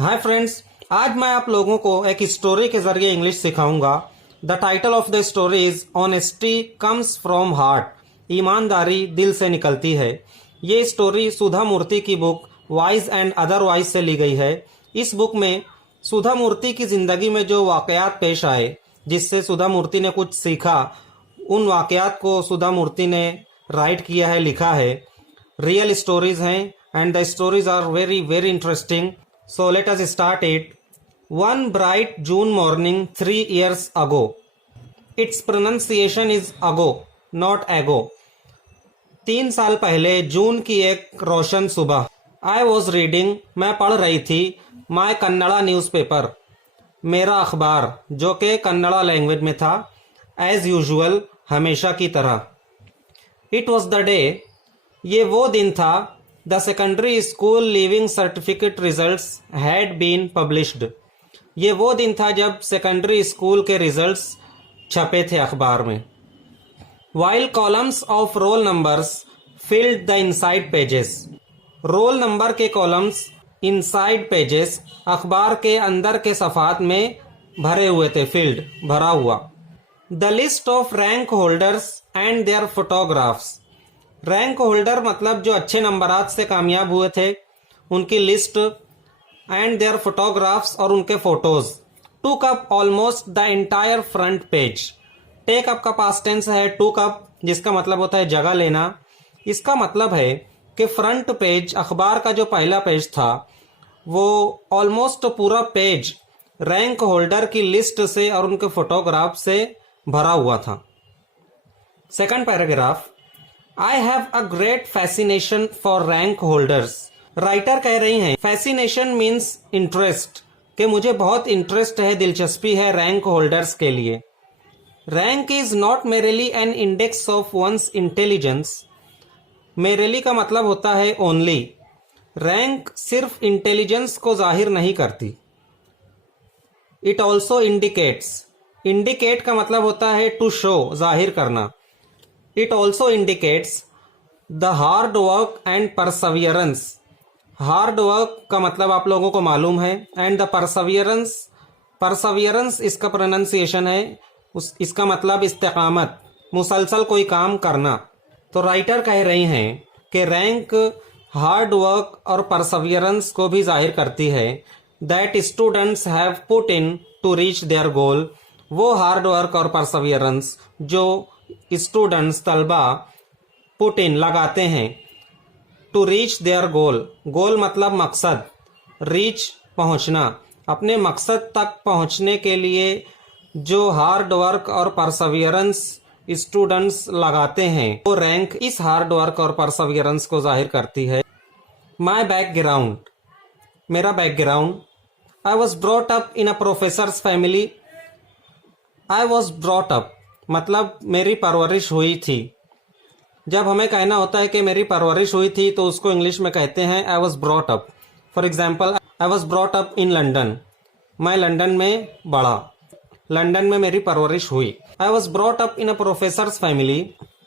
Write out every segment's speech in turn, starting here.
Hi friends, आज मैं आप लोगों को एक स्टोरी के जरिए इंग्लिश सिखाऊंगा। The title of the story is honesty comes from heart. ईमानदारी दिल से निकलती है। ये स्टोरी सुधा मूर्ति की बुक वाइज एंड अदरवाइज से ली गई है। इस बुक में सुधा मूर्ति की जिंदगी में जो वाकयात पेश आए, जिससे सुधा मूर्ति ने कुछ सीखा, उन वाकयात को सुधा मूर्ति ने राइट किया है, लिखा है। रियल स्टोरीज हैं and the stories are very very interesting. So let us start it. One bright June morning 3 years ago. Its pronunciation is ago, not ago. 3 साल पहले जून की एक रोशन सुबह. I was reading, मैं पढ़ रही थी, my कन्नड़ा न्यूज़पेपर, मेरा अखबार, जो कि कन्नड़ा लैंग्वेज में था, as usual, हमेशा की तरह. It was the day, ये वो दिन था. The secondary school leaving certificate results had been published. ये वो दिन था जब सेकेंडरी स्कूल के रिजल्ट्स छपे थे अखबार में. While columns of roll numbers filled the inside pages. Roll number के कॉलम्स इनसाइड पेजेस अखबार के अंदर के सफ़ात में भरे हुए थे. फील्ड भरा हुआ. The list of rank holders and their photographs. Rank holder मतलब जो अच्छे नंबरात से कामयाब हुए थे, उनकी लिस्ट एंड देयर फोटोग्राफ्स और उनके photos took up almost the entire front page. Take up का पास्ट टेंस है टूक अप, जिसका मतलब होता है जगह लेना. इसका मतलब है कि फ्रंट पेज, अखबार का जो पहला पेज था, वो ऑलमोस्ट पूरा पेज रैंक होल्डर की लिस्ट से और उनके फोटोग्राफ से भरा हुआ था. Second paragraph. I have a great fascination for rank holders. Writer कह रही हैं फैसिनेशन मीन्स इंटरेस्ट, कि मुझे बहुत इंटरेस्ट है, दिलचस्पी है रैंक होल्डर्स के लिए. Rank is not merely an index of one's intelligence. Merely का मतलब होता है ओनली. रैंक सिर्फ इंटेलिजेंस को जाहिर नहीं करती. It also indicates. इंडिकेट का मतलब होता है टू शो, जाहिर करना. It also indicates the hard work and perseverance. Hard work का मतलब आप लोगों को मालूम है. And the perseverance, perseverance इसका pronunciation है, इसका मतलब इस्तेकामत, मुसलसल कोई काम करना. तो राइटर कह रही हैं कि रैंक हार्ड वर्क और परसवियरेंस को भी जाहिर करती है. That students have put in to reach their goal. वो हार्ड वर्क और परसवियरेंस जो स्टूडेंट्स, तलबा, पुट इन लगाते हैं, टू रीच देयर गोल. गोल मतलब मकसद, रीच पहुंचना. अपने मकसद तक पहुंचने के लिए जो हार्ड वर्क और परसवियरेंस स्टूडेंट्स लगाते हैं, वो रैंक इस हार्ड वर्क और परसवियरेंस को जाहिर करती है. माई बैकग्राउंड, मेरा background. I was brought up in a professor's family. I was brought up मतलब मेरी परवरिश हुई थी. जब हमें कहना होता है कि मेरी परवरिश हुई थी, तो उसको इंग्लिश में कहते हैं I was brought up. For example, I was brought up in London. मैं लंदन में बढ़ा, लंदन में मेरी परवरिश हुई. I was brought up in a professor's family.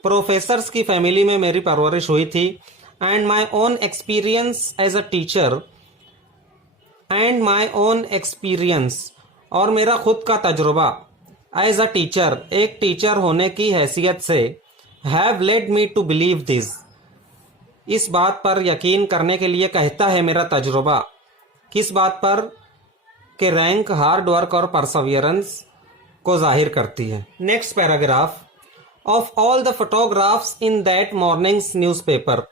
Professors की फैमिली में मेरी परवरिश हुई थी. And my own experience as a teacher. And my own experience और मेरा खुद का तजुर्बा एज अ टीचर, एक टीचर होने की हैसियत से, have led me to believe this, इस बात पर यकीन करने के लिए कहता है मेरा तजुर्बा. किस बात पर? कि रैंक हार्ड वर्क और परसवियरेंस को जाहिर करती है. Next paragraph. Of all the photographs in that mornings newspaper.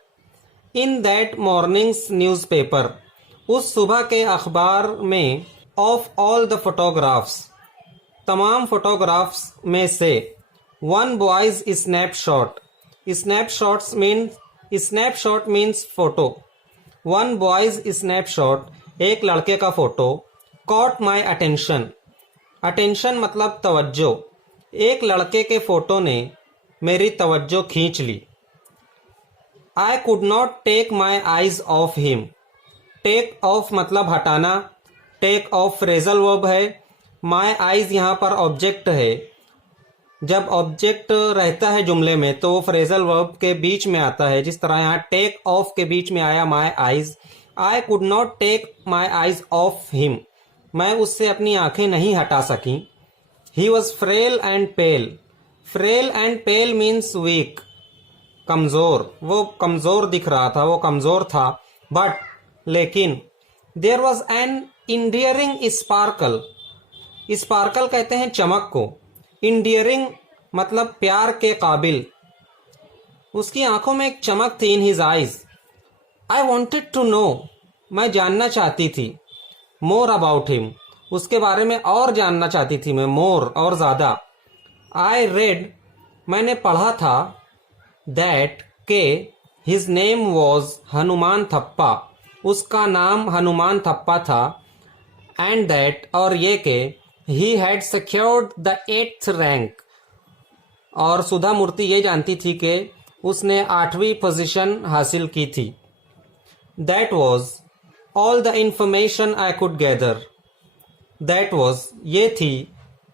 In that mornings newspaper, उस सुबह के अखबार में. ऑफ ऑल द फोटोग्राफ्स, तमाम फोटोग्राफ्स में से. One boys snapshot. Snapshots mean, snapshot means photo. One boys snapshot, एक लड़के का photo. Caught my attention. Attention मतलब तवज्जो. एक लड़के के फोटो ने मेरी तवज्जो खींच ली. I could not take my eyes off him. Take off मतलब हटाना. टेक ऑफ फ्रेजल वर्ब है. माई आइज यहाँ पर ऑब्जेक्ट है. जब ऑब्जेक्ट रहता है जुमले में, तो वो फ्रेजल वर्ब के बीच में आता है. जिस तरह यहाँ टेक ऑफ के बीच में आया my eyes. I could not take my eyes off him, मैं उससे अपनी आंखें नहीं हटा सकी। He was frail and pale, frail and pale means weak, कमजोर, वो कमजोर दिख रहा था, वो कमजोर था। बट लेकिन there was an endearing sparkle, sparkle कहते हैं चमक को, इंडियरिंग मतलब प्यार के काबिल, उसकी आंखों में एक चमक थी। In his eyes, I wanted to know, मैं जानना चाहती थी। मोर अबाउट हिम, उसके बारे में और जानना चाहती थी मैं, मोर और ज्यादा। आई रेड, मैंने पढ़ा था, दैट के हिज नेम वॉज हनुमान थप्पा, उसका नाम हनुमान थप्पा था। एंड दैट, और ये के he had secured the 8th rank, और सुधा मूर्ति ये जानती थी कि उसने 8वीं पोजीशन हासिल की थी। That was all the information I could gather, that was ये थी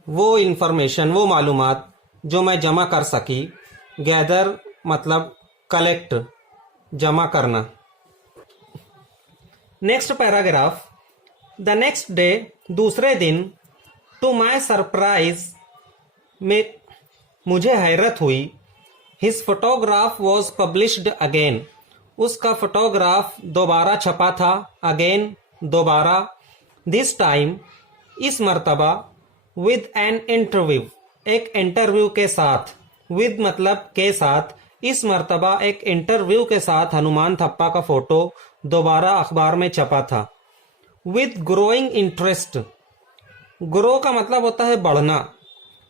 वो इंफॉर्मेशन, वो मालूमात जो मैं जमा कर सकी। गैदर मतलब कलेक्ट, जमा करना। Next paragraph, the next day, दूसरे दिन, टू माई सरप्राइज, में मुझे हैरत हुई, his photograph was published again, उसका फोटोग्राफ दोबारा छपा था, अगेन दोबारा, दिस टाइम इस मर्तबा, विद एन इंटरव्यू, एक इंटरव्यू के साथ, विद मतलब के साथ, इस मर्तबा एक इंटरव्यू के साथ हनुमान थप्पा का फोटो दोबारा अखबार में छपा था। विद ग्रोइंग इंटरेस्ट, ग्रो का मतलब होता है बढ़ना,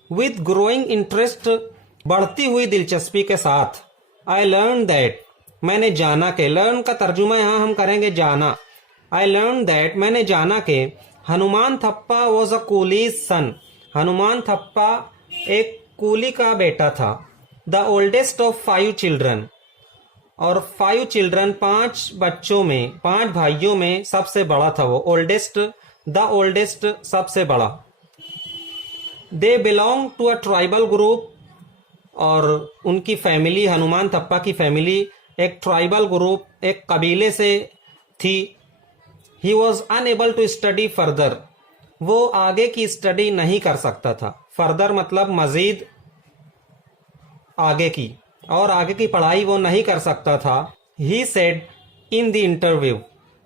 विद ग्रोइंग इंटरेस्ट बढ़ती हुई दिलचस्पी के साथ। आई लर्न दैट, मैंने जाना के, लर्न का तर्जुमा यहाँ हम करेंगे जाना। आई लर्न दैट, मैंने जाना के Hanuman Thappa was a Coolidge सन, हनुमान थप्पा एक कूली का बेटा था। द ओल्डेस्ट ऑफ 5 चिल्ड्रन, और 5 चिल्ड्रन 5 बच्चों में, 5 भाइयों में सबसे बड़ा था वो, ओल्डेस्ट, द ओल्डेस्ट सबसे बड़ा। They belong to a tribal group, और उनकी फैमिली, हनुमान थप्पा की फैमिली एक ट्राइबल ग्रुप, एक कबीले से थी। He was unable to study further, वो आगे की स्टडी नहीं कर सकता था। फर्दर मतलब मजीद आगे की, और आगे की पढ़ाई वो नहीं कर सकता था। He said in the interview,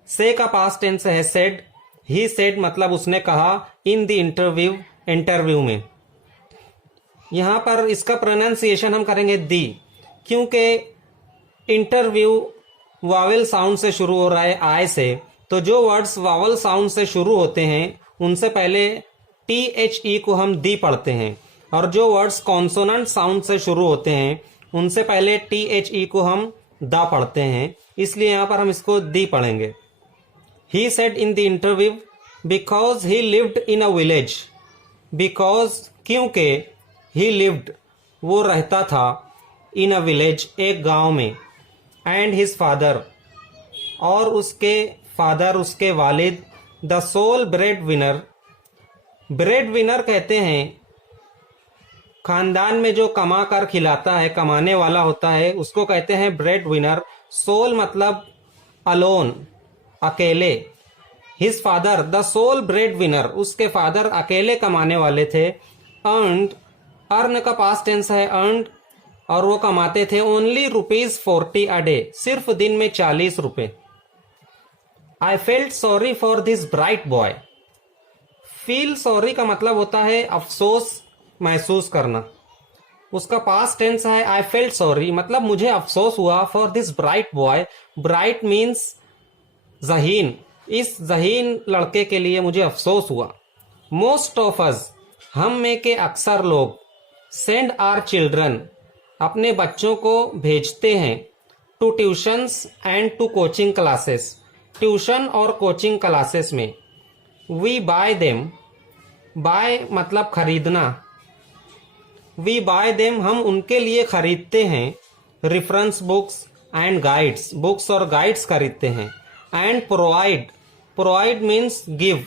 से का पास्ट टेंस है सेड, ही सेड मतलब उसने कहा, इन द इंटरव्यू, इंटरव्यू में। यहाँ पर इसका प्रोनाउंसिएशन हम करेंगे दी, क्योंकि इंटरव्यू वावेल साउंड से शुरू हो रहा है, आय से, तो जो वर्ड्स वावल साउंड से शुरू होते हैं उनसे पहले THE को हम दी पढ़ते हैं, और जो वर्ड्स कॉन्सोनेंट साउंड से शुरू होते हैं उनसे पहले THE को हम दा पढ़ते हैं, इसलिए यहाँ पर हम इसको दी पढ़ेंगे। He said in the interview because he lived in a village, because क्योंकि, ही लिव्ड वो रहता था, इन अ विलेज एक गांव में, एंड हिज फादर और उसके फादर, उसके वालिद, the sole breadwinner, breadwinner कहते हैं खानदान में जो कमा कर खिलाता है, कमाने वाला होता है, उसको कहते हैं ब्रेड विनर। सोल मतलब अलोन, अकेले। His father the sole breadwinner, उसके फादर अकेले कमाने वाले थे। अर्नड, अर्न का पास्ट टेंस है अर्नड, और वो कमाते थे ओनली ₹40 अ डे, सिर्फ दिन में 40 रुपए। I felt sorry for this bright boy, feel sorry का मतलब होता है अफसोस महसूस करना, उसका पास्ट टेंस है आई फेल्ट सॉरी, मतलब मुझे अफसोस हुआ, for this bright boy, bright means ज़हीन, इस ज़हीन लड़के के लिए मुझे अफसोस हुआ। मोस्ट ऑफ अस, हम में के अक्सर लोग, सेंड आवर चिल्ड्रन, अपने बच्चों को भेजते हैं, to tuitions and to coaching classes, tuition और कोचिंग क्लासेस में। वी बाय देम, बाय मतलब खरीदना, वी बाय देम हम उनके लिए खरीदते हैं, reference books and guides, books और गाइड्स खरीदते हैं। And provide, provide means give,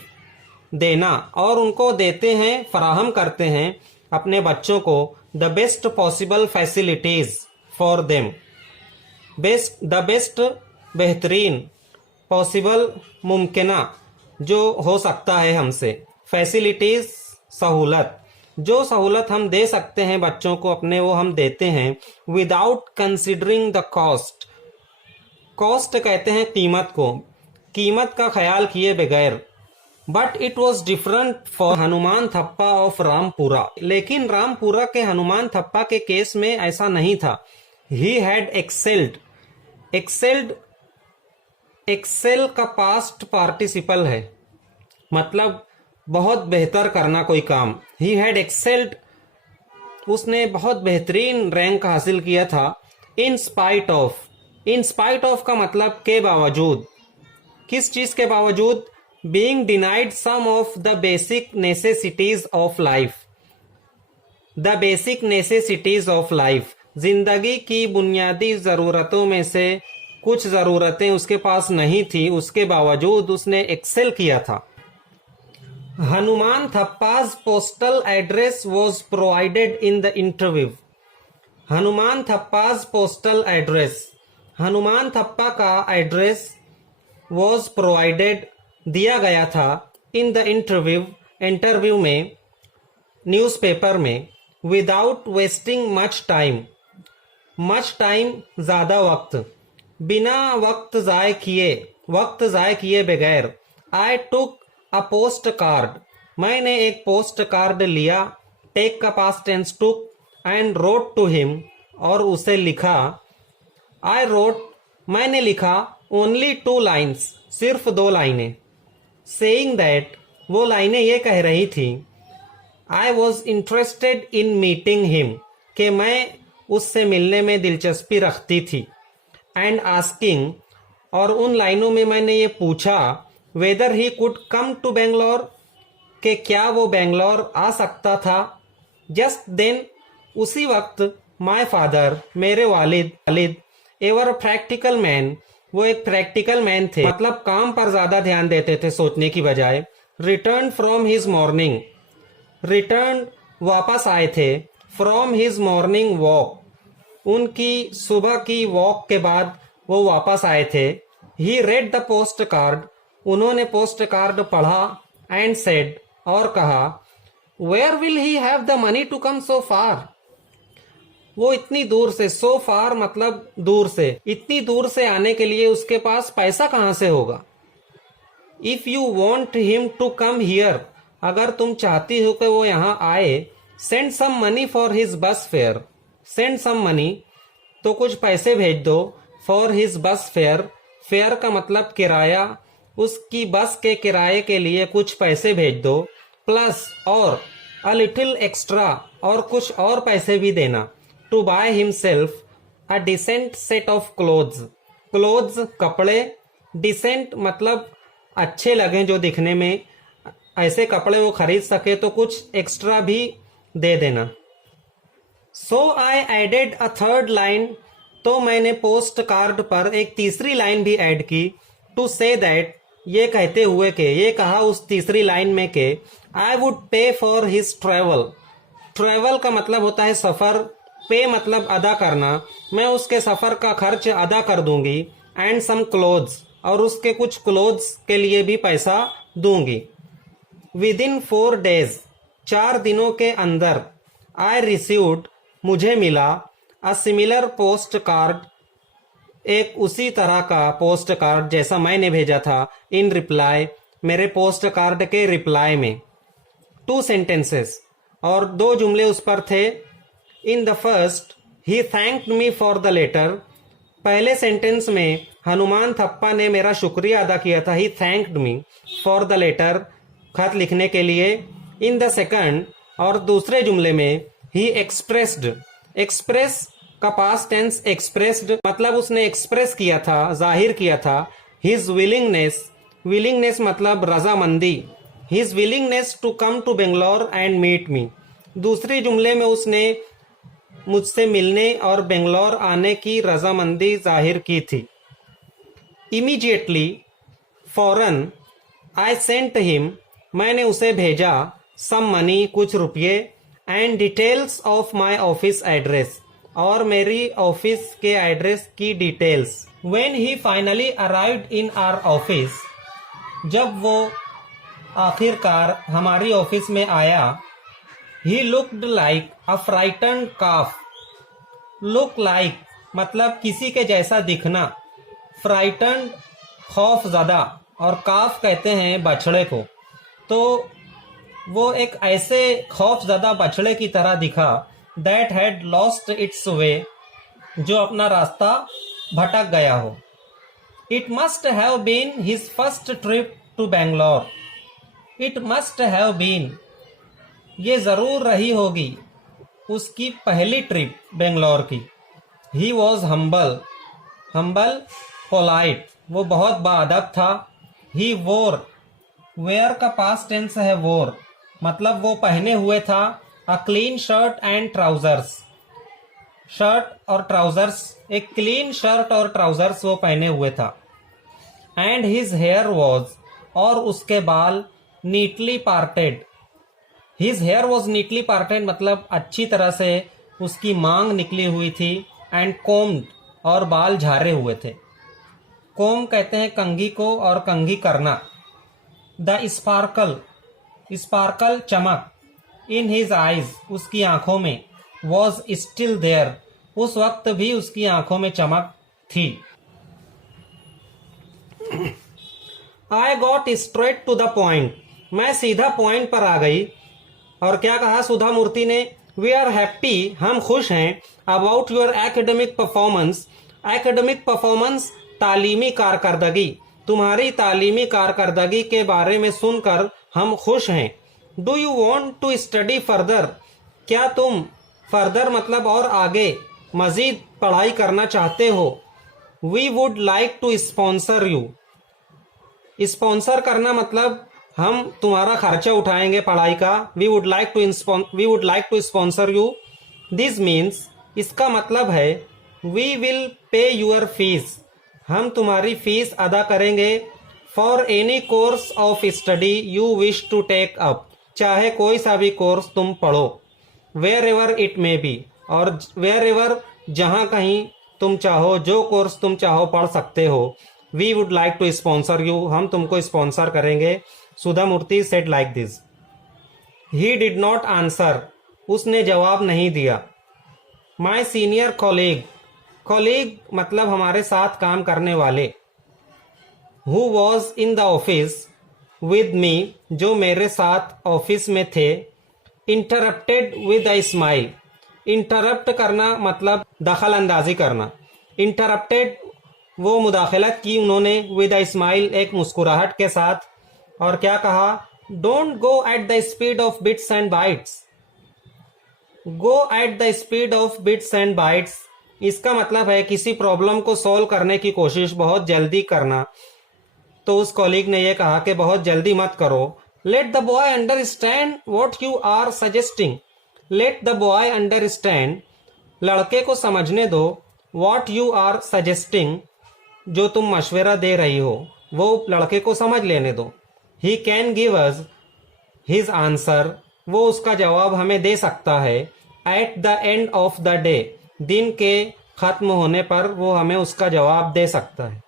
देना, और उनको देते हैं, फराहम करते हैं अपने बच्चों को, the best possible facilities for them, best the best बेहतरीन पॉसिबल मुमकिना जो हो सकता है हमसे, फैसिलिटीज सहूलत, जो सहूलत हम दे सकते हैं बच्चों को अपने वो हम देते हैं, without considering the cost, cost कहते हैं कीमत को, कीमत का ख्याल किए बगैर। But it was different for Hanuman Thapa of Rampura, लेकिन रामपुरा के हनुमान थप्पा के केस में ऐसा नहीं था। He had excelled, excelled excel का पास्ट पार्टिसिपल है, मतलब बहुत बेहतर करना कोई काम। ही हैड एक्सेल्ड, उसने बहुत बेहतरीन रैंक हासिल किया था। In spite of, in spite of का मतलब के बावजूद, किस चीज के बावजूद? Being denied some of the basic necessities of life, the basic necessities of life, जिंदगी की बुनियादी जरूरतों में से कुछ जरूरतें उसके पास नहीं थी, उसके बावजूद उसने एक्सेल किया था। Hanuman Thappa's postal address was provided in the interview, Hanuman Thappa's postal address, Hanuman Thappa का एड्रेस वॉज प्रोवाइडेड, दिया गया था, इन द इंटरव्यू, इंटरव्यू में, न्यूज़पेपर में, without wasting much time, much time ज़्यादा वक्त, बिना वक्त ज़ाय किए बगैर। आई टुक अ पोस्ट कार्ड, मैंने एक पोस्ट कार्ड लिया, टेक का past tense took, and wrote to him, और उसे लिखा। आई रोट, मैंने लिखा, ओनली 2 लाइन्स, सिर्फ 2 लाइनें। सेइंग दैट, वो लाइनें ये कह रही थी, I was interested in meeting him, कि मैं उससे मिलने में दिलचस्पी रखती थी। एंड आस्किंग, और उन लाइनों में मैंने ये पूछा, whether he could come to Bangalore, कि क्या वो बेंगलोर आ सकता था। जस्ट देन, उसी वक्त, माई फादर, मेरे वालिद एवर प्रैक्टिकल मैन, वो एक प्रैक्टिकल मैन थे, मतलब काम पर ज्यादा ध्यान देते थे सोचने की बजाय। Return from his morning, return वापस आए थे, फ्रॉम हिज मॉर्निंग वॉक, उनकी सुबह की वॉक के बाद वो वापस आए थे। He read the post card, उन्होंने पोस्ट कार्ड पढ़ा, एंड सेड, और कहा, where will he have the money to come so far, वो इतनी दूर से, सो फार मतलब दूर से, इतनी दूर से आने के लिए उसके पास पैसा कहां से होगा। If you want him to come here, अगर तुम चाहती हो कि वो यहां आए, send some money for his bus fare, send some money, तो कुछ पैसे भेज दो, for his bus fare, fare का मतलब किराया, उसकी बस के किराए के लिए कुछ पैसे भेज दो, प्लस और अ लिटिल एक्स्ट्रा, और कुछ और पैसे भी देना। To buy himself a decent set of clothes, clothes कपड़े, डिसेंट मतलब अच्छे लगे जो दिखने में, ऐसे कपड़े वो खरीद सके, तो कुछ एक्स्ट्रा भी दे देना। So I added a third line, तो मैंने पोस्ट कार्ड पर एक तीसरी लाइन भी ऐड की। टू से दैट, ये कहते हुए के, ये कहा उस तीसरी लाइन में के, आई वुड पे फॉर हिज ट्रेवल, ट्रेवल का मतलब होता है सफर, पे मतलब अदा करना, मैं उसके सफर का खर्च अदा कर दूंगी। एंड सम क्लोथ्स, और उसके कुछ क्लोथ्स के लिए भी पैसा दूंगी। विद इन 4 days, 4 दिनों के अंदर, आई रिसीव्ड, मुझे मिला, अ सिमिलर पोस्ट कार्ड, एक उसी तरह का पोस्ट कार्ड जैसा मैंने भेजा था, इन रिप्लाई, मेरे पोस्ट कार्ड के रिप्लाई में। 2 sentences, और 2 जुमले उस पर थे। In the first, he thanked me for the letter, पहले सेंटेंस में हनुमान थप्पा ने मेरा शुक्रिया अदा किया था, he thanked me for the letter, खत लिखने के लिए। इन द सेकंड, और दूसरे जुमले में, ही एक्सप्रेस्ड, एक्सप्रेस का पास्ट टेंस एक्सप्रेस्ड, मतलब उसने एक्सप्रेस किया था, जाहिर किया था, हिज विलिंगनेस, विलिंगनेस मतलब रजामंदी, his willingness to come to Bangalore and meet me, दूसरे जुमले में उसने मुझसे मिलने और बेंगलोर आने की रजामंदी जाहिर की थी। इमीडिएटली, फौरन, आई सेंट हिम, मैंने उसे भेजा, सम मनी, कुछ रुपये, and details of my office address, और मेरी ऑफिस के एड्रेस की details, When he finally arrived in our office, जब वो आखिरकार हमारी ऑफिस में आया, he looked like a frightened calf. Look like मतलब किसी के जैसा दिखना, frightened खौफ ज़दा, और काफ कहते हैं बछड़े को। तो वो एक ऐसे खौफज़दा बछड़े की तरह दिखा, that had lost its way, जो अपना रास्ता भटक गया हो। It must have been his first trip to Bangalore. It must have been, ये ज़रूर रही होगी उसकी पहली ट्रिप बेंगलोर की। He was humble, humble, polite, वो बहुत बाअदब था। He wore, wear का पास्ट टेंस है wore, मतलब वो पहने हुए था a clean shirt and trousers, shirt और ट्राउजर्स, एक क्लीन शर्ट और ट्राउजर्स वो पहने हुए था। एंड हिज हेयर वॉज, और उसके बाल neatly parted. His hair was neatly parted मतलब अच्छी तरह से उसकी मांग निकली हुई थी। एंड कोम्ड, और बाल झारे हुए थे। कोम कहते हैं कंघी को, और कंघी करना। द स्पार्कल, स्पार्कल चमक, इन हिज आइज, उसकी आंखों में, वॉज स्टिल देयर, उस वक्त भी उसकी आंखों में चमक थी। I got straight to the point, मैं सीधा पॉइंट पर आ गई। और क्या कहा सुधा मूर्ति ने? वी आर हैप्पी, हम खुश हैं, about your academic performance. Academic performance तालीमी कारकर्दगी, तुम्हारी तालीमी कारकर्दगी के बारे में सुनकर हम खुश हैं। Do you want to study further, क्या तुम फर्दर मतलब और आगे मजीद पढ़ाई करना चाहते हो? We would like to sponsor you, sponsor करना मतलब हम तुम्हारा खर्चा उठाएंगे पढ़ाई का। We would like to sponsor you. This means, इसका मतलब है we will pay your fees, हम तुम्हारी फीस अदा करेंगे। For any course of study you wish to take up, चाहे कोई सा भी कोर्स तुम पढ़ो। Wherever it may be, और वेयर एवर जहाँ कहीं तुम चाहो, जो कोर्स तुम चाहो पढ़ सकते हो। We would like to sponsor you, हम तुमको स्पॉन्सर करेंगे। Sudha Murthy said like this. He did not answer, उसने जवाब नहीं दिया। माई सीनियर कॉलीग, कॉलीग मतलब हमारे साथ काम करने वाले। Who was in the office with me, जो मेरे साथ ऑफिस में थे। Interrupted with a smile, interrupt करना मतलब दखल अंदाजी करना। इंटरप्टेड वो मुदाखलत की उन्होंने, विद अ स्माइल एक मुस्कुराहट के साथ। और क्या कहा? Don't go at the speed of bits and bytes, go at the speed of bits and bytes, इसका मतलब है किसी प्रॉब्लम को सॉल्व करने की कोशिश बहुत जल्दी करना। तो उस कॉलीग ने यह कहा कि बहुत जल्दी मत करो। Let the boy understand what you are suggesting, let the boy understand, लड़के को समझने दो, व्हाट यू आर सजेस्टिंग, जो तुम मशवरा दे रही हो वो लड़के को समझ लेने दो। He can give us his answer, वो उसका जवाब हमें दे सकता है। At the end of the day, दिन के खत्म होने पर वो हमें उसका जवाब दे सकता है।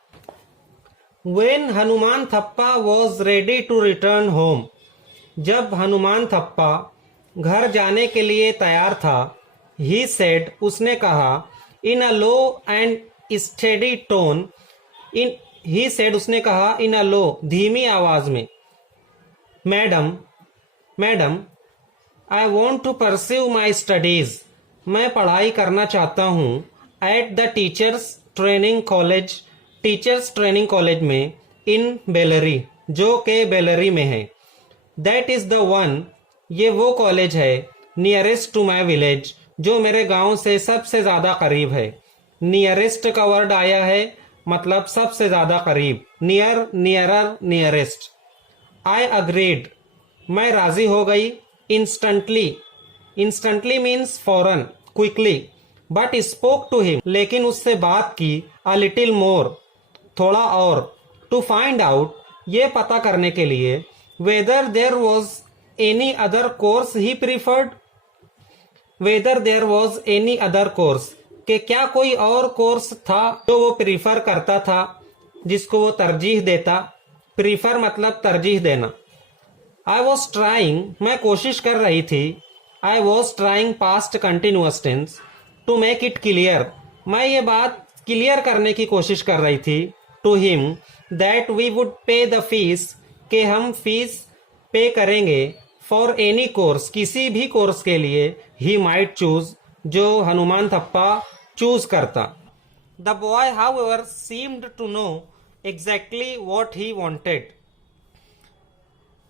When Hanuman Thappa was ready to return home, जब हनुमान थप्पा घर जाने के लिए तैयार था। ही सेड, उसने कहा। In a low and steady tone, he said उसने कहा इन अ लो, धीमी आवाज में। Madam I want to pursue my studies, मैं पढ़ाई करना चाहता हूँ। At the teachers training college, teachers training college में। इन बेलरी, जो के बेलरी में है। दैट इज द वन, ये वो कॉलेज है। नियरेस्ट टू माई विलेज, जो मेरे गांव से सबसे ज्यादा करीब है। नियरेस्ट का वर्ड आया है मतलब सबसे ज्यादा करीब। Near, nearer, nearest. I agreed, मैं राजी हो गई। इंस्टेंटली, इंस्टेंटली मीन्स फौरन, quickly. But spoke to him, लेकिन उससे बात की। अ लिटिल मोर, थोड़ा और। टू फाइंड आउट, ये पता करने के लिए। Whether there was any other course he preferred, whether there was any other course, कि क्या कोई और कोर्स था जो वो प्रीफर करता था, जिसको वो तरजीह देता। प्रीफर मतलब तरजीह देना। आई वॉज ट्राइंग, मैं कोशिश कर रही थी। I was trying past continuous tense to make it clear, मैं ये बात क्लियर करने की कोशिश कर रही थी। To him that we would pay the fees, कि हम फीस पे करेंगे। फॉर एनी कोर्स, किसी भी कोर्स के लिए। ही माइट चूज, जो हनुमान थप्पा चूज करता। The boy however seemed to know exactly what he wanted.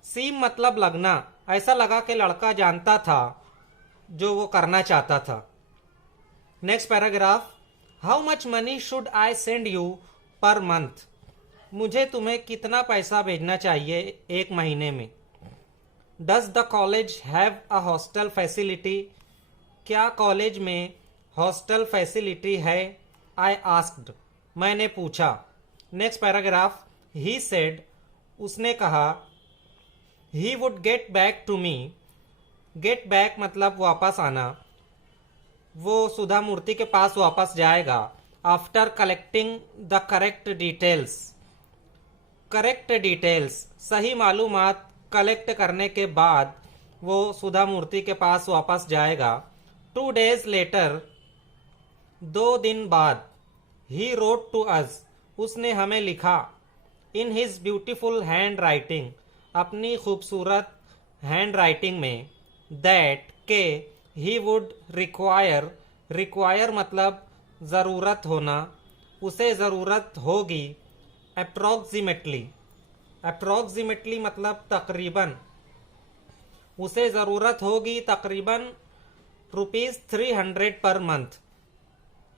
Seem मतलब लगना, ऐसा लगा कि लड़का जानता था जो वो करना चाहता था। Next paragraph. How much money should I send you per month, मुझे तुम्हें कितना पैसा भेजना चाहिए एक महीने में। Does the college have a hostel facility, क्या कॉलेज में हॉस्टल फैसिलिटी है। आई आस्क्ड, मैंने पूछा। Next paragraph. ही सेड, उसने कहा। He would get back to me, get back मतलब वापस आना, वो सुधा मूर्ति के पास वापस जाएगा। After collecting the correct details, correct details सही मालूमात कलेक्ट करने के बाद वो सुधा मूर्ति के पास वापस जाएगा। 2 days लेटर, 2 दिन बाद। ही रोट टू अस, उसने हमें लिखा। In his beautiful hand writing, अपनी खूबसूरत हैंड राइटिंग में। दैट के ही वुड रिक्वायर, रिक्वायर मतलब ज़रूरत होना, उसे ज़रूरत होगी। अप्रॉक्सीमेटली, अप्रॉक्सीमेटली मतलब तकरीबन, उसे ज़रूरत होगी तकरीबन ₹300 पर मंथ,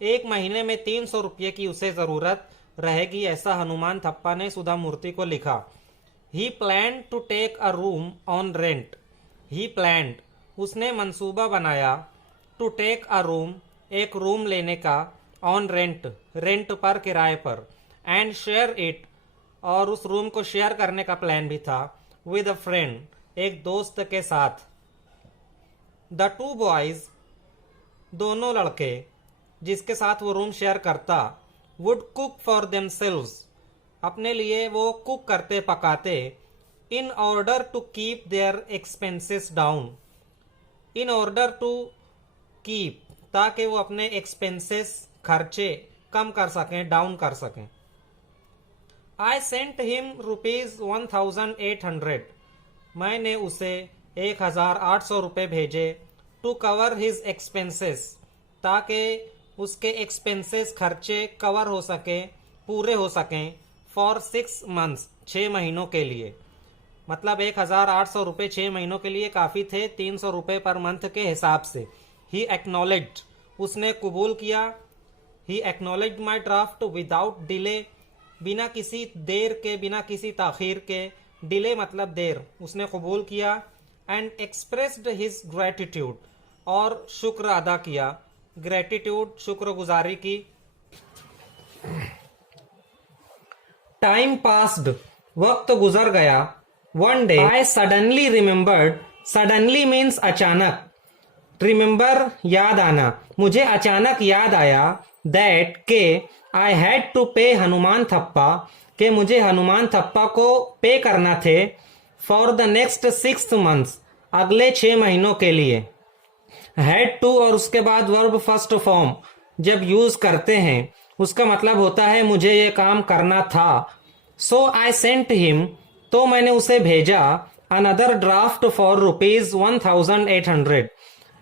एक महीने में 300 रुपये की उसे ज़रूरत रहेगी, ऐसा हनुमान थप्पा ने सुधा मूर्ति को लिखा। He plan to take a room on rent, he plan उसने मंसूबा बनाया। टू टेक अ रूम एक रूम लेने का, ऑन रेंट रेंट पर किराए पर, एंड शेयर इट और उस रूम को शेयर करने का प्लान भी था। विद अ फ्रेंड एक दोस्त के साथ। द 2 बॉयज दोनों लड़के जिसके साथ वो रूम शेयर करता। वुड कुक फॉर देमसेल्व्स अपने लिए वो कुक करते पकाते। In order to keep their expenses down, in order to keep ताकि वो अपने एक्सपेंसेस खर्चे कम कर सकें, डाउन कर सकें। आई सेंट हिम ₹1,800 मैंने उसे 1,800 रुपये भेजे। टू कवर हिज एक्सपेंसेस ताकि उसके एक्सपेंसेस खर्चे कवर हो सके, पूरे हो सकें। फॉर 6 months 6 महीनों के लिए, मतलब 1,800 रुपये 6 महीनों के लिए काफ़ी थे 300 रुपये पर मंथ के हिसाब से। ही एक्नॉलेज्ड उसने कबूल किया। ही एक्नॉलेज्ड माई ड्राफ्ट विदाउट डिले बिना किसी देर के, बिना किसी ताखीर के। डिले मतलब देर, उसने कबूल किया। एंड एक्सप्रेस्ड हिज ग्रेटिट्यूड और शुक्र अदा किया। ग्रेटिट्यूड शुक्रगुजारी की। टाइम पास्ड वक्त गुजर गया। One day I suddenly remembered, suddenly means अचानक, रिमेम्बर याद आना, मुझे अचानक याद आया। दैट के आई हैड टू पे हनुमान थप्पा, के मुझे हनुमान थप्पा को पे करना थे। फॉर द नेक्स्ट 6 months अगले 6 महीनों के लिए। हैड टू और उसके बाद वर्ब फर्स्ट फॉर्म जब यूज करते हैं उसका मतलब होता है मुझे ये काम करना था। सो आई सेंट हिम तो मैंने उसे भेजा। अनदर ड्राफ्ट फॉर ₹1,800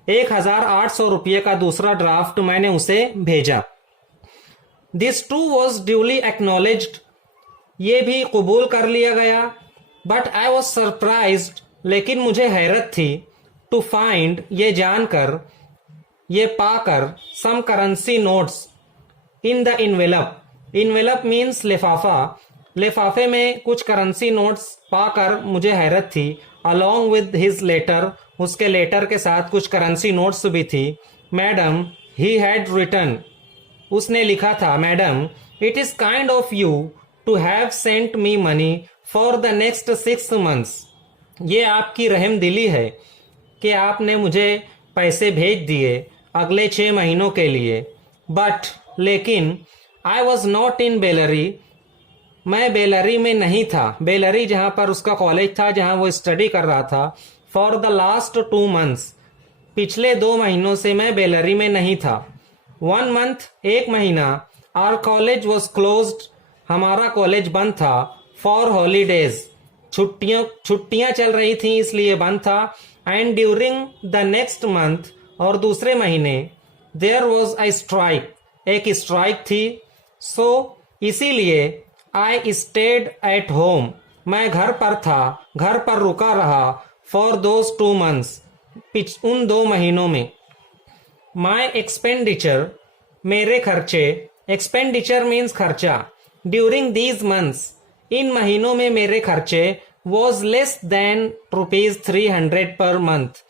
1,800 रुपये का दूसरा ड्राफ्ट मैंने उसे भेजा। This too was duly acknowledged ये भी कबूल कर लिया गया। बट आई वॉज सरप्राइज्ड लेकिन मुझे हैरत थी। टू फाइंड ये जानकर, ये पाकर, some currency notes in the envelope, envelope means लिफाफा, लिफाफे में कुछ करेंसी नोट्स पाकर मुझे हैरत थी। अलॉन्ग विद हिज लेटर उसके लेटर के साथ कुछ करेंसी नोट्स भी थी। मैडम ही हैड रिटन उसने लिखा था, madam it is kind of you to have sent me money for the next 6 months ये आपकी रहम दिली है कि आपने मुझे पैसे भेज दिए अगले 6 महीनों के लिए। बट लेकिन I was not in Bellary, मैं बेलरी में नहीं था। बेलरी जहां पर उसका कॉलेज था, जहां वो स्टडी कर रहा था। फॉर द लास्ट 2 months, पिछले 2 महीनों से मैं बेलरी में नहीं था। 1 month, 1 महीना। आवर कॉलेज वॉज क्लोज्ड, हमारा कॉलेज बंद था। फॉर हॉलीडेज, छुट्टियां चल रही थी इसलिए बंद था। And during the next month, और दूसरे महीने, देयर वॉज अ स्ट्राइक, एक स्ट्राइक थी। सो इसीलिए आई स्टेड एट होम, मैं घर पर था, घर पर रुका रहा। फॉर दोज 2 months, उन 2 महीनों में। माई एक्सपेंडिचर, मेरे खर्चे। एक्सपेंडिचर मीन्स खर्चा। ड्यूरिंग दीज मंथ्स, इन महीनों में मेरे खर्चे। Was less than ₹300 per month,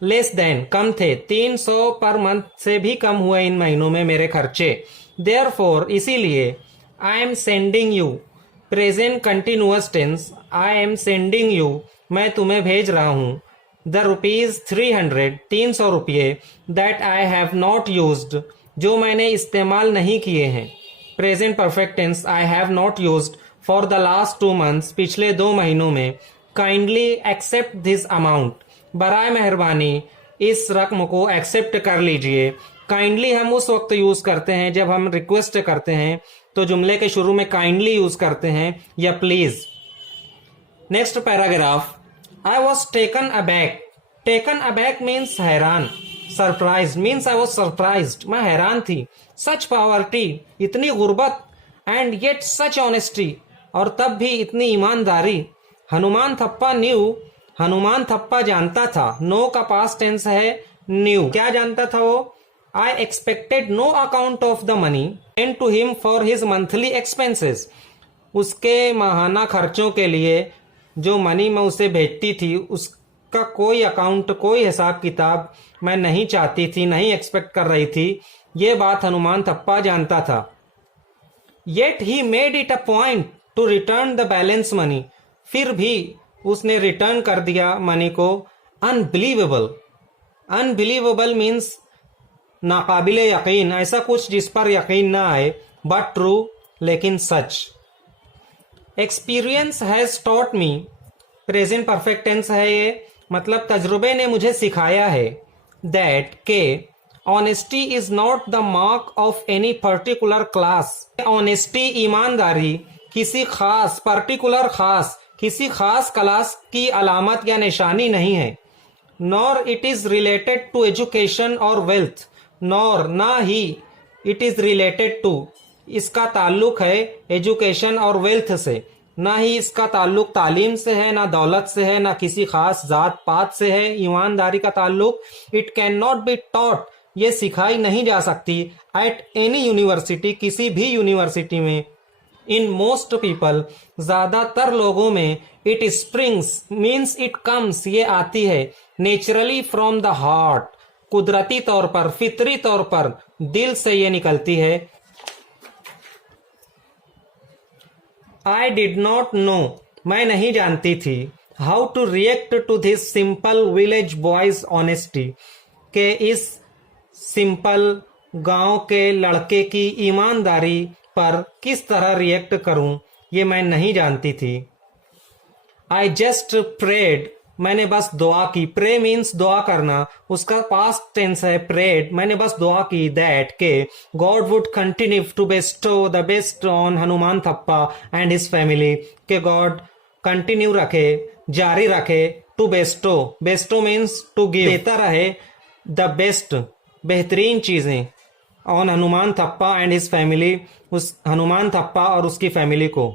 less then come थे, 300 पर मंथ से भी कम हुए इन महीनों में मेरे खर्चे। देयरफॉर, इसीलिए, I am sending you, present continuous tense, I am sending you, मैं तुम्हें भेज रहा हूं। द ₹300, 300 रुपये, that I have not used, जो मैंने इस्तेमाल नहीं किए हैं। Present perfect tense, I have not used for the last 2 months, पिछले 2 महीनों में। काइंडली एक्सेप्ट दिस अमाउंट, बराए मेहरबानी इस रकम को एक्सेप्ट कर लीजिए। काइंडली हम उस वक्त यूज करते हैं जब हम रिक्वेस्ट करते हैं, तो जुमले के शुरू में काइंडली यूज करते हैं या please. Next paragraph, I was taken aback. Taken aback means हैरान। Surprise means I was surprised, मैं हैरान थी। सच पॉवर्टी, इतनी गुर्बत। एंड येट सच ऑनेस्टी, और तब भी इतनी ईमानदारी। हनुमान थप्पा न्यू, हनुमान थप्पा जानता था। नो का पास्ट टेंस है न्यू, क्या जानता था वो? I expected no account of the money sent to him for his monthly expenses, उसके माहाना खर्चों के लिए जो मनी मैं उसे भेजती थी, उसका कोई अकाउंट, कोई हिसाब किताब मैं नहीं चाहती थी, नहीं एक्सपेक्ट कर रही थी। ये बात हनुमान थप्पा जानता था। Yet he made it a point two return the balance money, फिर भी उसने रिटर्न कर दिया मनी को। अनबिलीवेबल, अनबिलीवेबल मीन्स नाकाबिले यकीन, ऐसा कुछ जिस पर यकीन ना आए। बट ट्रू, लेकिन सच। Experience has taught me, present perfect tense है ये, मतलब तजुर्बे ने मुझे सिखाया है। दैट के honesty is not the mark of any particular class, honesty ईमानदारी किसी खास, पर्टिकुलर खास, किसी खास क्लास की अलामत या निशानी नहीं है। Nor it is related to education और वेल्थ, नॉर ना ही, इट इज रिलेटेड टू, इसका ताल्लुक है एजुकेशन और वेल्थ से। ना ही इसका ताल्लुक तालीम से है, ना दौलत से है, ना किसी खास जात पात से है। ईमानदारी का ताल्लुक, it can not be taught, ये सिखाई नहीं जा सकती। एट एनी यूनिवर्सिटी, किसी भी यूनिवर्सिटी में। इन मोस्ट पीपल, ज्यादातर लोगों में। It springs means it comes, ये आती है। नेचुरली फ्रॉम द हार्ट, कुदरती तौर पर, फितरी तौर पर दिल से ये निकलती है। आई डिड नॉट नो, मैं नहीं जानती थी। How to react to this simple village boy's honesty, के इस सिंपल गांव के लड़के की ईमानदारी पर किस तरह रिएक्ट करूं, ये मैं नहीं जानती थी। आई जस्ट प्रेड, मैंने बस दुआ की। प्रे मीन्स दुआ करना, उसका पास्ट टेंस है प्रेड, मैंने बस दुआ की। दैट के God would continue to bestow the best on Hanuman Thappa and his family, के गॉड कंटिन्यू रखे, जारी रखे, to bestow, bestow means to give, देता रहे, द बेस्ट, बेहतरीन चीजें, on Hanuman Thappa and his family, उस हनुमान थप्पा और उसकी फैमिली को।